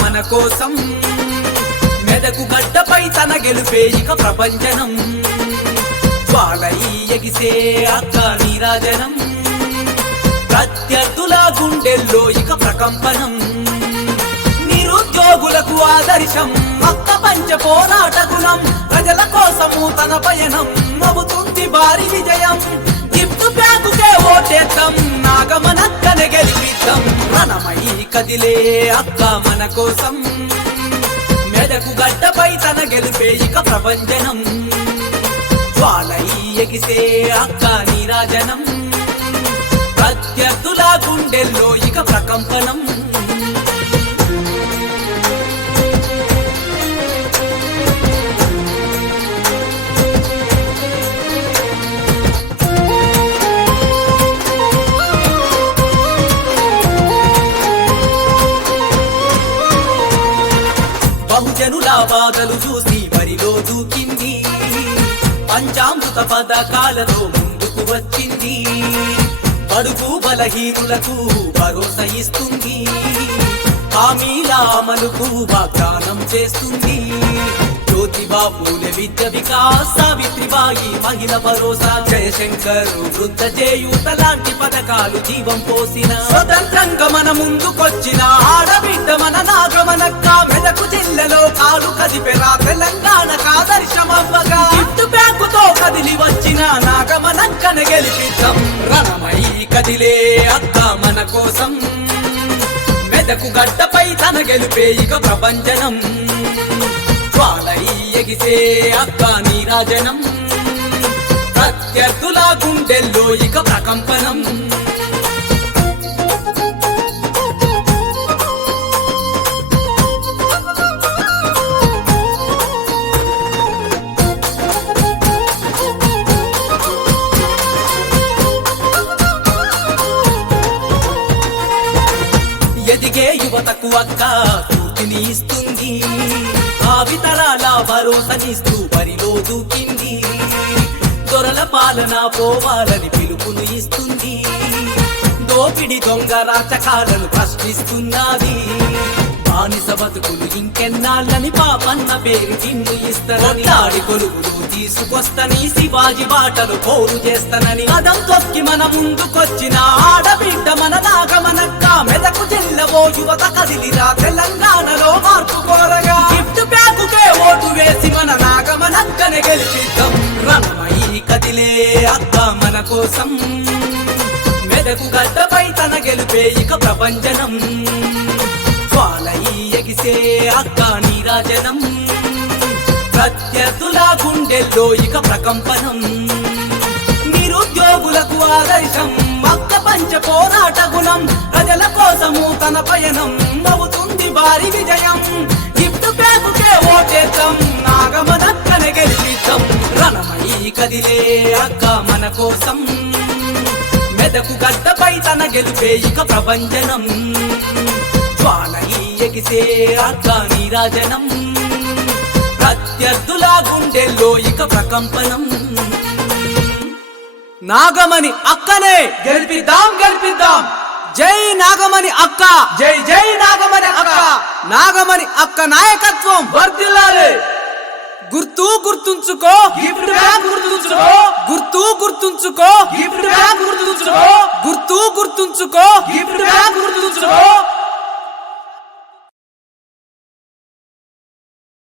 మన కోసం మెదకు గడ్డపై తన గెలుపే ఇక ప్రపంచనం జ్వాలై ఎగిసే అక్క నీరాజనం ప్రత్యర్థుల గుండెల్లో ఇక ప్రకంపనం నిరుద్యోగులకు ఆదర్శం అక్క పంచ పోరాట గుణం ప్రజల కోసము తన పయనం నవ్వుతుంది భారీ విజయం గిఫ్ట్ బ్యాగుకే ఓటేద్దాం నాగమనక్కనే గెలిపిద్దాం రణమై కదిలే అక్క మన కోసం మెదకు గడ్డపై తన గెలుపే ఇక ప్రపంచనం జ్వాలై ఎగిసే అక్క నీరాజనం ప్రత్యర్థుల గుండెల్లో ఇక ప్రకంపనం బహుజనుల బాధలు చూసి బరిలో దూకింది పంచామృత పథకాలతో ముందుకు వచ్చింది బడుగు బలహీనులకు భరోసా ఇస్తుంది హామీల అమలుకు వాగ్దానం చేస్తుంది జ్యోతిబా పూలే విద్య వికాస్ సావిత్రిబాయి మహిళ భరోసా జయశంకర్ వృద్ధ చేయూత లాంటి పథకాలు జీవం పోసిన స్వతంత్రంగా మన ముందుకొచ్చిన ఆడబిడ్డ మన నాగమనక్క మెదకు జిల్లలో కాలు కదిపెరా తెలంగాణకు ఆదర్శమవ్వగా గిఫ్ట్ బ్యాగుతో కదిలి వచ్చిన నాగమనక్కను గెలిపిద్దాం రణమై కదిలే అక్క మన కోసం మెదకు గడ్డపై తన గెలుపే ఇక ప్రపంచనం జ్వాలై ఎగిసే అక్క నీరాజనం ప్రత్యర్థుల గుండెల్లో ఇక ప్రకంపనం ఎదిగే యువతకు అక్క పూర్తిని ఇస్తుంది భావితరాల భరోసనిస్తూ బరిలో దూకింది దొరల పాలన పోవాలని పిలుపును ఇస్తుంది దోపిడి దొంగ రాచకాలను ప్రశ్నిస్తున్నది బానిస బతుకులు ఇంకెన్నాళ్ళని పాపన్న పేరు తిన్ను ఇస్తానని ఆడి కొలుగులు తీసుకొస్తని శివాజీ బాటలు పోరు చేస్తానని అదం తొక్కి మన ముందుకొచ్చిన ఆడబిడ్డ మన నాగమనక్క మెదకు జిల్లవో యువత కదిలిరా తెలంగాణలో మార్పు కోరగా గిఫ్ట్ బ్యాగుకే ఓటు వేసి మన నాగమనక్కనే గెలిపిద్దాం రణమై కదిలే అక్క మన కోసం మెదకు గడ్డపై తన గెలుపే ఇక ప్రపంచనం జ్వాలై ఎగిసే అక్క నీరాజనం ప్రత్యర్థుల గుండెల్లో ఇక ప్రకంపనం నిరుద్యోగులకు ఆదర్శం అక్క పంచ పోరాట గుణం ప్రజల కోసము తన పయనం నవ్వుతుంది భారీ విజయం గిఫ్ట్ బ్యాగుకే ఓటేద్దాం నాగమనక్కనే గెలిపిద్దాం రణమై కదిలే అక్క మన కోసం మెదకు గడ్డపై తన గెలుపే ఇక ప్రపంచనం జ్వాలై ఎగిసే అక్క నీరాజనం ప్రత్యర్థుల గుండెల్లో ఇక ప్రకంపనం నాగమణి అక్కనే గెలిపిద్దాం గెలిపిద్దాం జై నాగమణి అక్క జై జై నాగమణి అక్క నాగమణి అక్క నాయకత్వం వర్ధిల్లాలి గుర్తు గుర్తుంచుకో గిఫ్ట్ బ్యాగ్ గుర్తుంచుకో గుర్తు గుర్తుంచుకో గిఫ్ట్ బ్యాగ్ గుర్తుంచుకో గుర్తు గుర్తుంచుకో గిఫ్ట్